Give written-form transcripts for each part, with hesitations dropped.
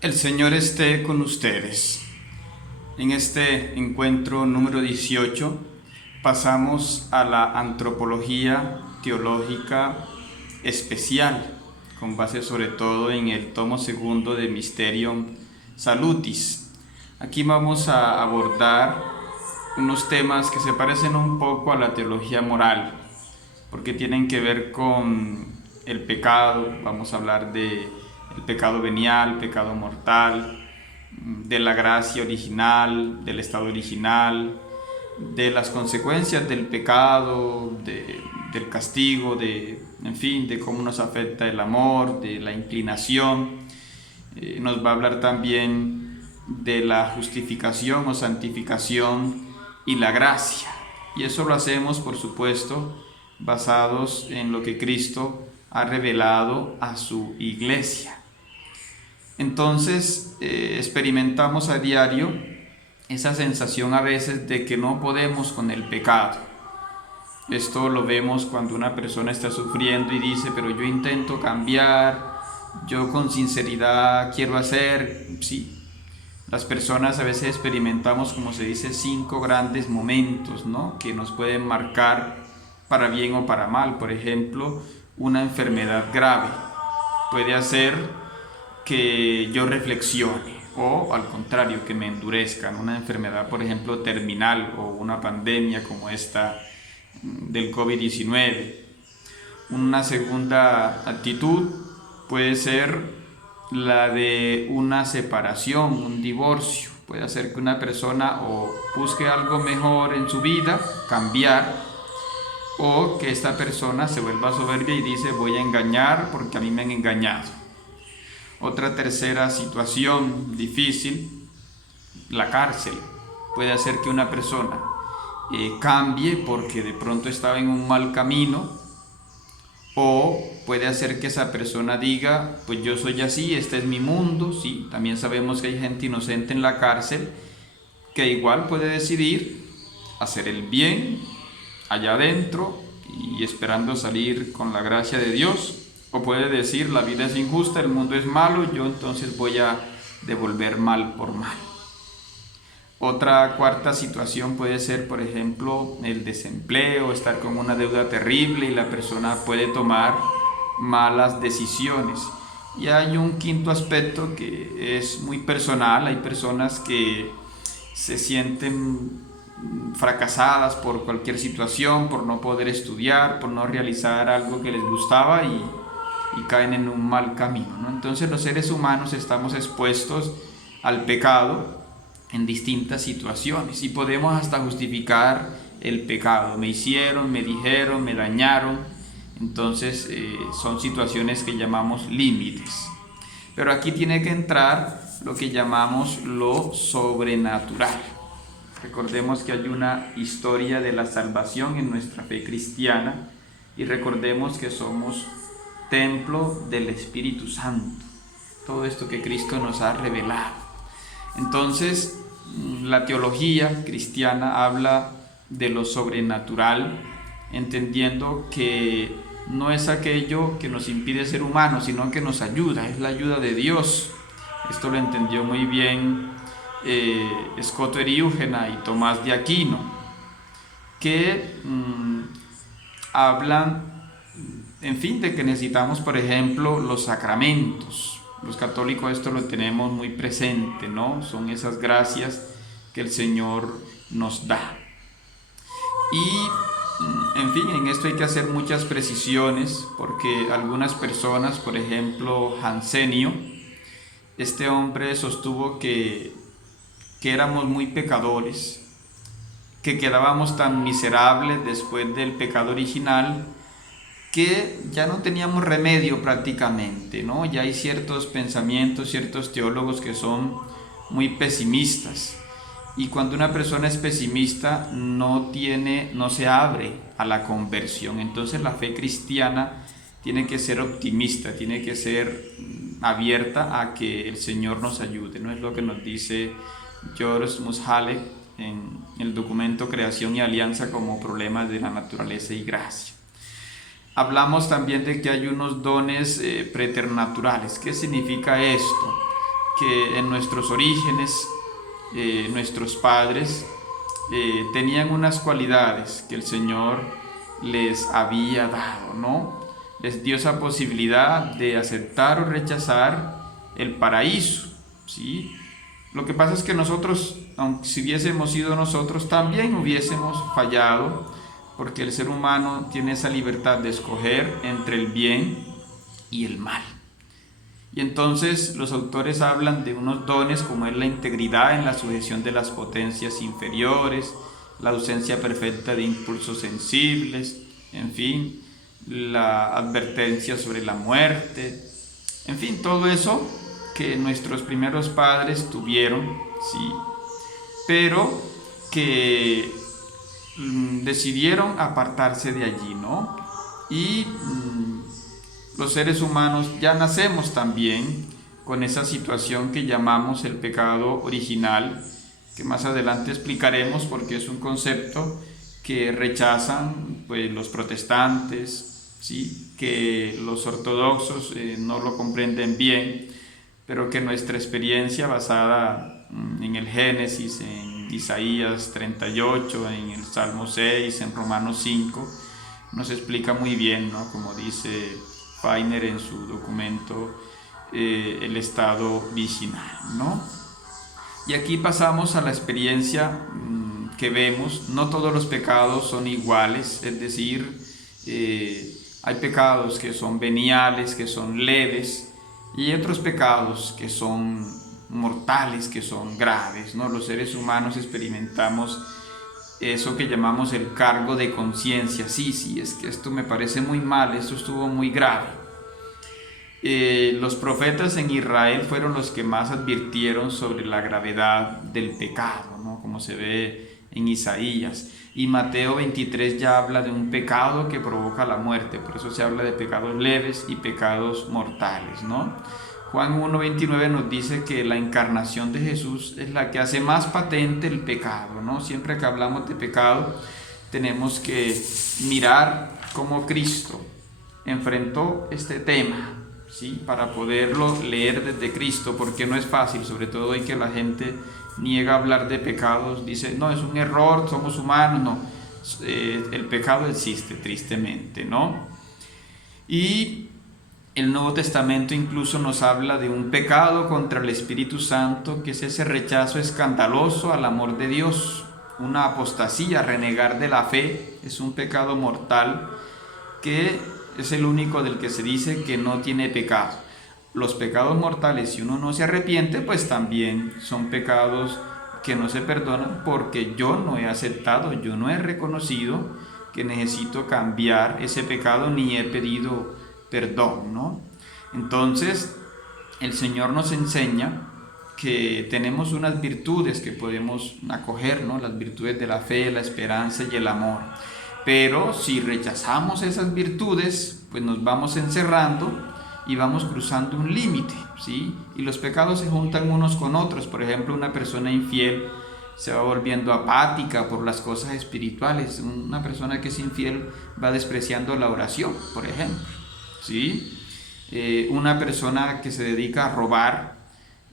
El Señor esté con ustedes. En este encuentro número 18 pasamos a la antropología teológica especial, con base sobre todo en el tomo segundo de Mysterium Salutis. Aquí vamos a abordar unos temas que se parecen un poco a la teología moral, porque tienen que ver con el pecado. Vamos a hablar de el pecado venial, pecado mortal, de la gracia original, del estado original, de las consecuencias del pecado, del castigo, en fin, de cómo nos afecta el amor, de la inclinación. Nos va a hablar también de la justificación o santificación y la gracia. Y eso lo hacemos, por supuesto, basados en lo que Cristo ha revelado a su iglesia. Entonces experimentamos a diario esa sensación a veces de que no podemos con el pecado. Esto lo vemos cuando una persona está sufriendo y dice, pero yo intento cambiar, yo con sinceridad quiero hacer. Sí, las personas a veces experimentamos, como se dice, 5 grandes momentos, ¿no?, que nos pueden marcar para bien o para mal. Por ejemplo, una enfermedad grave puede hacer que yo reflexione, o al contrario, que me endurezcan. Una enfermedad, por ejemplo, terminal, o una pandemia como esta del COVID-19. Una segunda actitud puede ser la de una separación, un divorcio. Puede hacer que una persona o busque algo mejor en su vida, cambiar, o que esta persona se vuelva soberbia y dice, voy a engañar porque a mí me han engañado. Otra tercera situación difícil, la cárcel. Puede hacer que una persona cambie porque de pronto estaba en un mal camino, o puede hacer que esa persona diga, pues yo soy así, este es mi mundo. Sí, también sabemos que hay gente inocente en la cárcel que igual puede decidir hacer el bien allá adentro y esperando salir con la gracia de Dios. O puede decir, la vida es injusta, el mundo es malo, yo entonces voy a devolver mal por mal. Otra cuarta situación puede ser, por ejemplo, el desempleo, estar con una deuda terrible y la persona puede tomar malas decisiones. Y hay un quinto aspecto que es muy personal. Hay personas que se sienten fracasadas por cualquier situación, por no poder estudiar, por no realizar algo que les gustaba y caen en un mal camino, ¿no? Entonces los seres humanos estamos expuestos al pecado en distintas situaciones y podemos hasta justificar el pecado. Me hicieron, me dijeron, me dañaron. Entonces son situaciones que llamamos límites. Pero aquí tiene que entrar lo que llamamos lo sobrenatural. Recordemos que hay una historia de la salvación en nuestra fe cristiana y recordemos que somos templo del Espíritu Santo. Todo esto que Cristo nos ha revelado. Entonces, la teología cristiana habla de lo sobrenatural, entendiendo que no es aquello que nos impide ser humanos, sino que nos ayuda, es la ayuda de Dios. Esto lo entendió muy bien Scoto Eriúgena y Tomás de Aquino, que hablan, en fin, de que necesitamos, por ejemplo, los sacramentos. Los católicos esto lo tenemos muy presente, ¿no? Son esas gracias que el Señor nos da. Y, en fin, en esto hay que hacer muchas precisiones, porque algunas personas, por ejemplo, Jansenio, este hombre sostuvo que éramos muy pecadores, que quedábamos tan miserables después del pecado original, que ya no teníamos remedio prácticamente, ¿no? Ya hay ciertos pensamientos, ciertos teólogos que son muy pesimistas. Y cuando una persona es pesimista no se abre a la conversión. Entonces la fe cristiana tiene que ser optimista, tiene que ser abierta a que el Señor nos ayude, ¿no? Es lo que nos dice George Mushale en el documento Creación y Alianza como problemas de la naturaleza y gracia. Hablamos también de que hay unos dones preternaturales. ¿Qué significa esto? que en nuestros orígenes nuestros padres tenían unas cualidades que el Señor les había dado, ¿no? Les dio esa posibilidad de aceptar o rechazar el paraíso, ¿sí? Lo que pasa es que nosotros, aunque si hubiésemos sido nosotros, también hubiésemos fallado, porque el ser humano tiene esa libertad de escoger entre el bien y el mal. Y entonces los autores hablan de unos dones como es la integridad en la sujeción de las potencias inferiores, la ausencia perfecta de impulsos sensibles, en fin, la advertencia sobre la muerte, en fin, todo eso que nuestros primeros padres tuvieron, sí, pero que decidieron apartarse de allí, ¿no? Y los seres humanos ya nacemos también con esa situación que llamamos el pecado original, que más adelante explicaremos porque es un concepto que rechazan pues, los protestantes, ¿sí? Que los ortodoxos no lo comprenden bien, pero que nuestra experiencia basada en el Génesis, en Isaías 38, en el Salmo 6, en Romanos 5, nos explica muy bien, ¿no? Como dice Fainer en su documento el estado virginal, ¿no? Y aquí pasamos a la experiencia que vemos. No todos los pecados son iguales, es decir, hay pecados que son veniales, que son leves, y otros pecados que son mortales, que son graves, ¿no? Los seres humanos experimentamos eso que llamamos el cargo de conciencia. Sí, es que esto me parece muy mal, esto estuvo muy grave. Los profetas en Israel fueron los que más advirtieron sobre la gravedad del pecado, ¿no? Como se ve en Isaías. Y Mateo 23 ya habla de un pecado que provoca la muerte, por eso se habla de pecados leves y pecados mortales, ¿no? Juan 1:29 nos dice que la encarnación de Jesús es la que hace más patente el pecado, ¿no? Siempre que hablamos de pecado tenemos que mirar cómo Cristo enfrentó este tema, ¿sí? Para poderlo leer desde Cristo, porque no es fácil, sobre todo hoy que la gente niega hablar de pecados, dice, no, es un error, somos humanos, no, el pecado existe tristemente, ¿no? Y el Nuevo Testamento incluso nos habla de un pecado contra el Espíritu Santo, que es ese rechazo escandaloso al amor de Dios, una apostasía, renegar de la fe, es un pecado mortal que es el único del que se dice que no tiene pecado. Los pecados mortales, si uno no se arrepiente, pues también son pecados que no se perdonan porque yo no he aceptado, yo no he reconocido que necesito cambiar ese pecado ni he pedido perdón, ¿no? Entonces, el Señor nos enseña que tenemos unas virtudes que podemos acoger, ¿no? Las virtudes de la fe, la esperanza y el amor. Pero si rechazamos esas virtudes, pues nos vamos encerrando y vamos cruzando un límite, ¿sí? Y los pecados se juntan unos con otros. Por ejemplo, una persona infiel se va volviendo apática por las cosas espirituales. Una persona que es infiel va despreciando la oración, por ejemplo, ¿sí? Una persona que se dedica a robar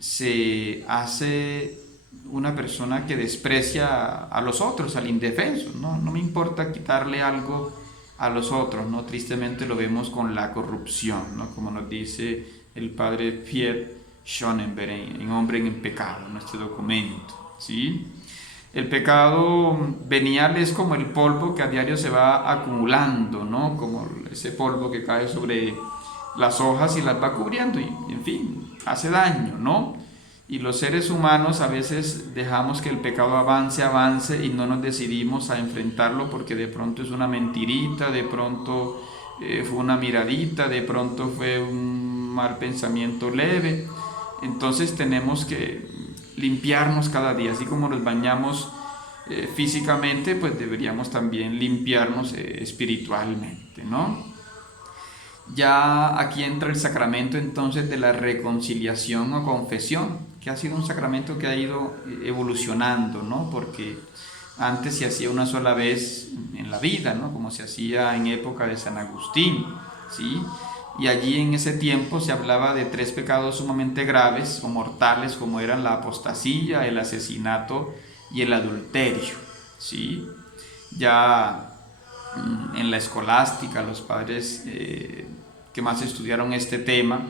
se hace una persona que desprecia a los otros, al indefenso, ¿no? No me importa quitarle algo a los otros, ¿no? Tristemente lo vemos con la corrupción, ¿no? Como nos dice el padre Pierre Schonenberg en Hombre en Pecado, en este documento, ¿sí? El pecado venial es como el polvo que a diario se va acumulando, ¿no? Como ese polvo que cae sobre las hojas y las va cubriendo y, en fin, hace daño, ¿no? Y los seres humanos a veces dejamos que el pecado avance y no nos decidimos a enfrentarlo porque de pronto es una mentirita, de pronto fue una miradita, de pronto fue un mal pensamiento leve. Entonces tenemos que limpiarnos cada día, así como nos bañamos físicamente, pues deberíamos también limpiarnos espiritualmente, ¿no? Ya aquí entra el sacramento entonces de la reconciliación o confesión, que ha sido un sacramento que ha ido evolucionando, ¿no? Porque antes se hacía una sola vez en la vida, ¿no? Como se hacía en época de San Agustín, ¿sí? y allí en ese tiempo se hablaba de 3 pecados sumamente graves o mortales, como eran la apostasía, el asesinato y el adulterio, ¿sí? Ya en la escolástica, los padres que más estudiaron este tema,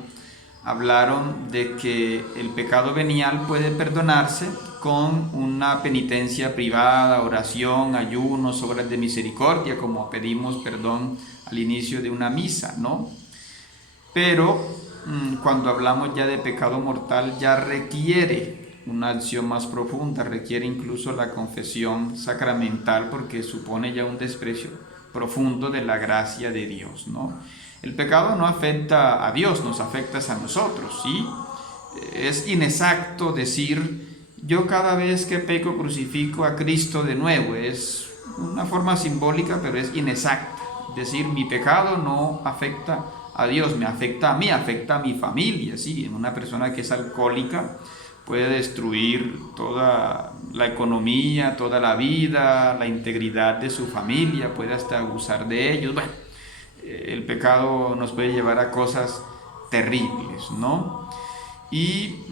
hablaron de que el pecado venial puede perdonarse con una penitencia privada, oración, ayunos, obras de misericordia, como pedimos perdón al inicio de una misa, ¿no? Pero cuando hablamos ya de pecado mortal, ya requiere una acción más profunda, requiere incluso la confesión sacramental, porque supone ya un desprecio profundo de la gracia de Dios, ¿no? El pecado no afecta a Dios, nos afecta a nosotros, ¿sí? Es inexacto decir, yo cada vez que peco crucifico a Cristo de nuevo. Es una forma simbólica, pero es inexacta. Es decir, mi pecado no afecta a Dios, me afecta a mí, afecta a mi familia, ¿sí? En una persona que es alcohólica puede destruir toda la economía, toda la vida, la integridad de su familia, puede hasta abusar de ellos. Bueno, el pecado nos puede llevar a cosas terribles, ¿no? Y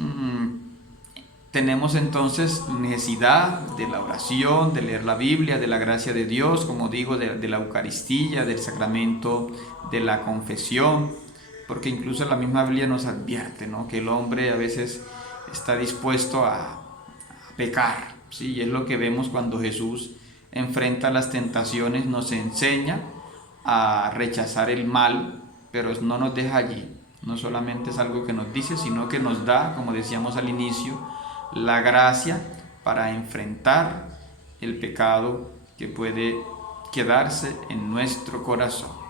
tenemos entonces necesidad de la oración, de leer la Biblia, de la gracia de Dios, como digo, de la Eucaristía, del sacramento de la confesión, porque incluso la misma Biblia nos advierte, ¿no?, que el hombre a veces está dispuesto a pecar, ¿sí? Y es lo que vemos cuando Jesús enfrenta las tentaciones, nos enseña a rechazar el mal, pero no nos deja allí. No solamente es algo que nos dice, sino que nos da, como decíamos al inicio, la gracia para enfrentar el pecado que puede quedarse en nuestro corazón.